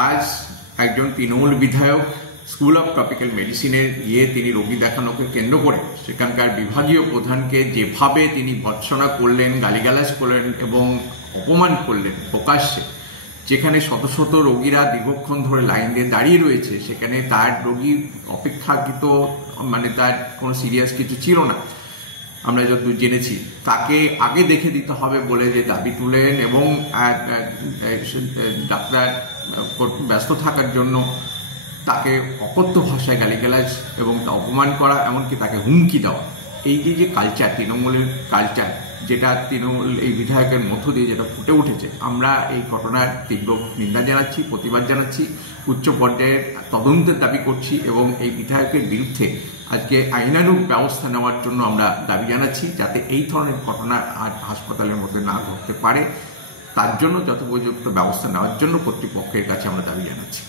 আজ একজন তৃণমূল বিধায়ক স্কুল অফ ট্রপিক্যাল মেডিসিনের গিয়ে তিনি রোগী দেখানোকে কেন্দ্র করে সেখানকার বিভাগীয় প্রধানকে যেভাবে তিনি ভৎসনা করলেন, গালিগালাজ করলেন এবং অপমান করলেন প্রকাশ্যে, যেখানে শত শত রোগীরা দীর্ঘক্ষণ ধরে লাইন দিয়ে দাঁড়িয়ে রয়েছে, সেখানে তার রোগী অপেক্ষাকৃত তার কোনো সিরিয়াস কিছু ছিল না আমরা যতদূর জেনেছি, তাকে আগে দেখে দিতে হবে বলে যে দাবি তুলেন এবং ডাক্তার ব্যস্ত থাকার জন্য তাকে অকথ্য ভাষায় গালিগালাজ এবং অপমান করা, এমনকি তাকে হুমকি দেওয়া, এই যে কালচার, তৃণমূলের কালচার, যেটা তৃণমূল এই বিধায়কের মধ্য দিয়ে যেটা ফুটে উঠেছে, আমরা এই ঘটনার তীব্র নিন্দা জানাচ্ছি, প্রতিবাদ জানাচ্ছি, উচ্চ পর্যায়ের তদন্তের দাবি করছি এবং এই বিধায়কের বিরুদ্ধে আজকে আইনানুগ ব্যবস্থা নেওয়ার জন্য আমরা দাবি জানাচ্ছি, যাতে এই ধরনের ঘটনা আর হাসপাতালের মধ্যে না ঘটতে পারে, তার জন্য যথোপযুক্ত ব্যবস্থা নেওয়ার জন্য কর্তৃপক্ষের কাছে আমরা দাবি জানাচ্ছি।